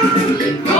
Go!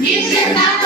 дівчинка